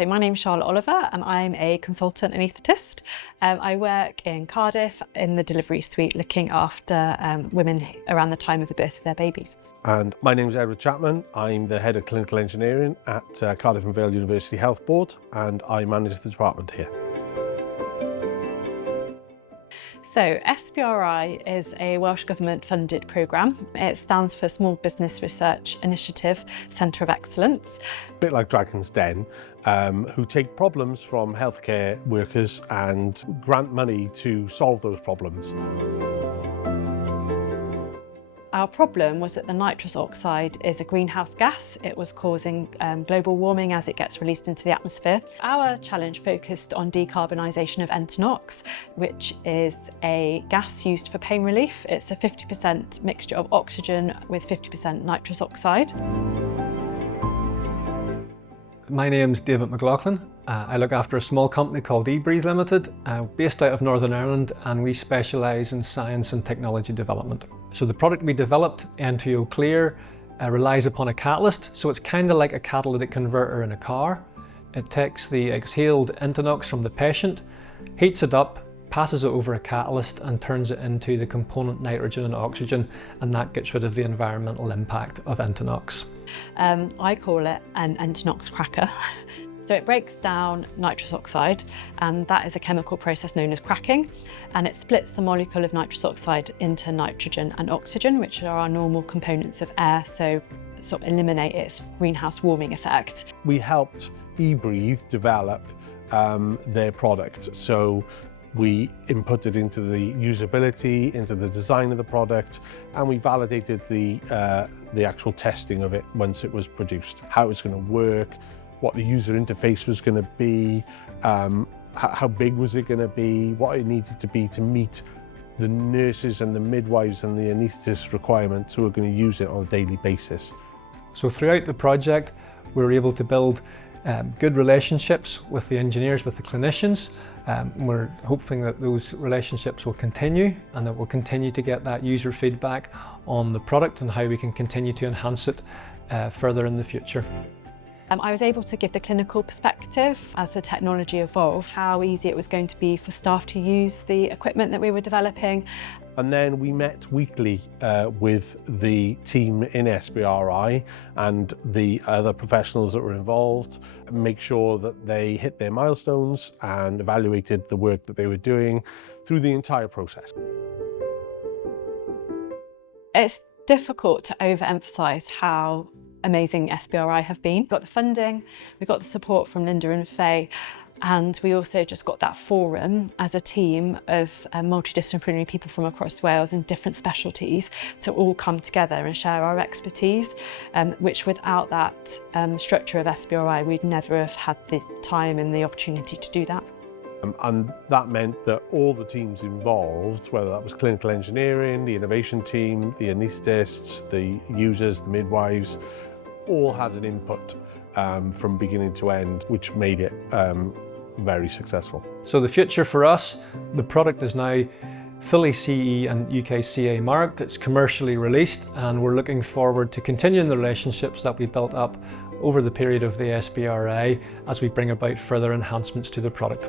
So my name's Charlotte Oliver and I'm a consultant anaesthetist. I work in Cardiff in the delivery suite looking after women around the time of the birth of their babies. And my name is Edward Chapman. I'm the Head of Clinical Engineering at Cardiff and Vale University Health Board, and I manage the department here. So SBRI is a Welsh Government funded programme. It stands for Small Business Research Initiative Centre of Excellence. A bit like Dragon's Den, who take problems from healthcare workers and grant money to solve those problems. Our problem was that the nitrous oxide is a greenhouse gas. It was causing global warming as it gets released into the atmosphere. Our challenge focused on decarbonisation of Entonox, which is a gas used for pain relief. It's a 50% mixture of oxygen with 50% nitrous oxide. My name's David McLaughlin. I look after a small company called eBreathe Limited, based out of Northern Ireland, and we specialise in science and technology development. So the product we developed, N2O Clear, relies upon a catalyst, so it's kind of like a catalytic converter in a car. It takes the exhaled Entonox from the patient, heats it up, passes it over a catalyst and turns it into the component nitrogen and oxygen, and that gets rid of the environmental impact of Entonox. I call it an Entonox cracker. So it breaks down nitrous oxide, and that is a chemical process known as cracking, and it splits the molecule of nitrous oxide into nitrogen and oxygen, which are our normal components of air, so sort of eliminate its greenhouse warming effect. We helped eBreathe develop their product. So we inputted into the usability, into the design of the product, and we validated the actual testing of it once it was produced, how it was going to work, what the user interface was going to be, how big was it going to be, what it needed to be to meet the nurses and the midwives and the anaesthetists requirements who are going to use it on a daily basis. So throughout the project, we were able to build good relationships with the engineers, with the clinicians. We're hoping that those relationships will continue and that we'll continue to get that user feedback on the product and how we can continue to enhance it further in the future. I was able to give the clinical perspective as the technology evolved, how easy it was going to be for staff to use the equipment that we were developing. And then we met weekly with the team in SBRI and the other professionals that were involved, make sure that they hit their milestones and evaluated the work that they were doing through the entire process. It's difficult to overemphasize how amazing SBRI have been. We got the funding, we got the support from Linda and Faye, and we also just got that forum as a team of multidisciplinary people from across Wales in different specialties to all come together and share our expertise, which without that structure of SBRI, we'd never have had the time and the opportunity to do that. And that meant that all the teams involved, whether that was clinical engineering, the innovation team, the anaesthetists, the users, the midwives, all had an input from beginning to end, which made it very successful. So the future for us, the product is now fully CE and UKCA marked, it's commercially released, and we're looking forward to continuing the relationships that we built up over the period of the SBRI as we bring about further enhancements to the product.